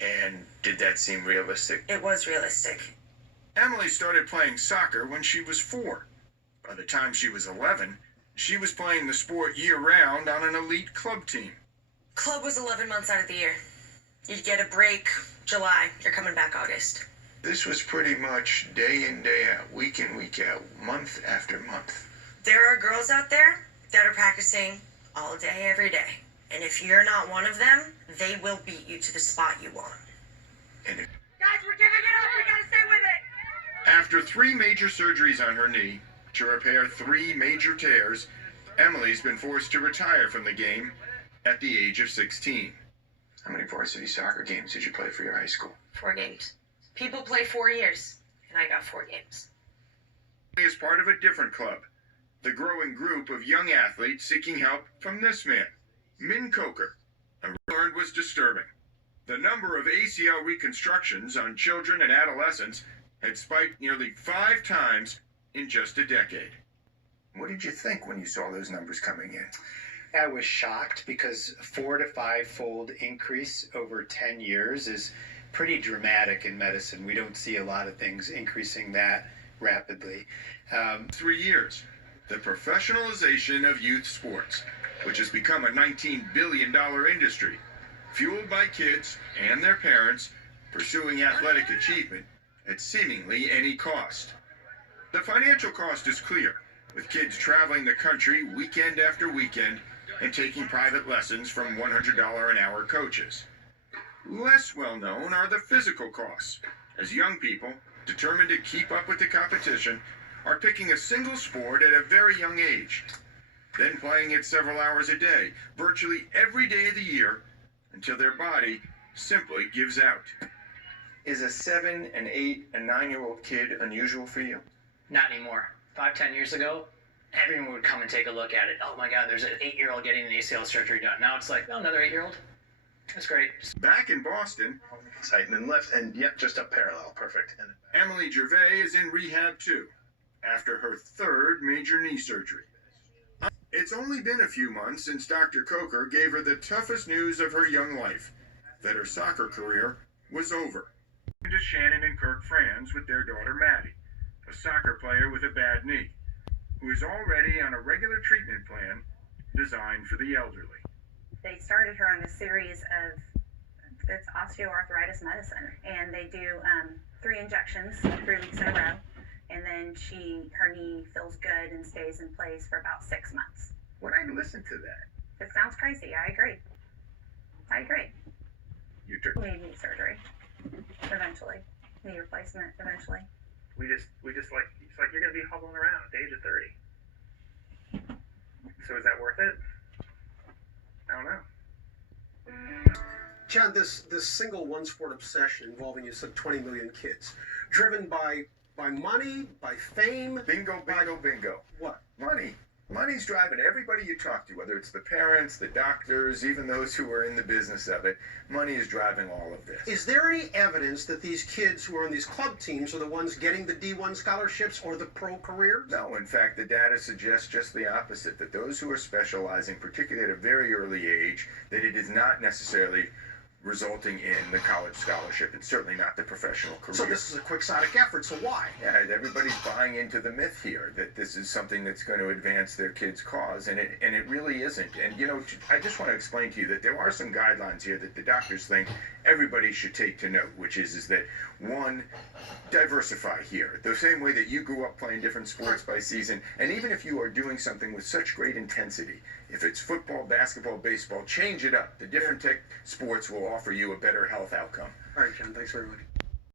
And did that seem realistic? It was realistic. Emily started playing soccer when she was 4. By the time she was 11, she was playing the sport year-round on an elite club team. Club was 11 months out of the year. You'd get a break July. You're coming back August. This was pretty much day in, day out, week in, week out, month after month. There are girls out there that are practicing all day, every day. And if you're not one of them, they will beat you to the spot you want. And Guys, we're giving it up. We gotta stay with it. After 3 major surgeries on her knee to repair 3 major tears, Emily's been forced to retire from the game at the age of 16. how many varsity soccer games did you play for your high school? 4 games. People play 4 years, and I got 4 games. Emily is part of a different club, the growing group of young athletes seeking help from this man, Min Coker. And learned was disturbing. The number of ACL reconstructions on children and adolescents had spiked nearly 5 times in just a decade. What did you think when you saw those numbers coming in? I was shocked because a 4 to 5-fold increase over 10 years is pretty dramatic in medicine. We don't see a lot of things increasing that rapidly. 3 years, the professionalization of youth sports, which has become a $19 billion industry, fueled by kids and their parents pursuing athletic achievement at seemingly any cost. The financial cost is clear, with kids traveling the country weekend after weekend and taking private lessons from $100 an hour coaches. Less well known are the physical costs, as young people, determined to keep up with the competition, are picking a single sport at a very young age, then playing it several hours a day, virtually every day of the year, until their body simply gives out. Is a 7, an 8, a 9-year-old kid unusual for you? Not anymore. 5-10 years ago, everyone would come and take a look at it. Oh my God, there's an 8-year-old getting an ACL surgery done. Now it's like, oh, another 8-year-old. That's great. Back in Boston, Tighten and lift, and yep, just up parallel, perfect. And Emily Gervais is in rehab too, after her 3rd major knee surgery. It's only been a few months since Dr. Coker gave her the toughest news of her young life, that her soccer career was over. To Shannon and Kirk Franz with their daughter Maddie, a soccer player with a bad knee, who is already on a regular treatment plan designed for the elderly. They started her on a series of it's osteoarthritis medicine, and they do 3 injections 3 weeks in a row, and then her knee feels good and stays in place for about 6 months. When I listen to that, It sounds crazy. I agree. you took Need knee surgery eventually, knee replacement eventually. we just like, it's like you're gonna be hobbling around at the age of 30. So is that worth it? I don't know. John, this single one sport obsession involving, you said, 20 million kids, driven by money, by fame. bingo, bingo, bingo. What? Money. Money's driving everybody you talk to, whether it's the parents, the doctors, even those who are in the business of it. Money is driving all of this. Is there any evidence that these kids who are on these club teams are the ones getting the D1 scholarships or the pro careers? No, in fact, the data suggests just the opposite, that those who are specializing, particularly at a very early age, that it is not necessarily resulting in the college scholarship. It's certainly not the professional career. So this is a quixotic effort, so why? Yeah, everybody's buying into the myth here that this is something that's going to advance their kid's cause, and it really isn't. And, you know, I just want to explain to you that there are some guidelines here that the doctors think everybody should take to note, which is that, one, diversify here. The same way that you grew up playing different sports by season, and even if you are doing something with such great intensity, if it's football, basketball, baseball, change it up. The different tech sports will offer you a better health outcome. All right, John, thanks very much.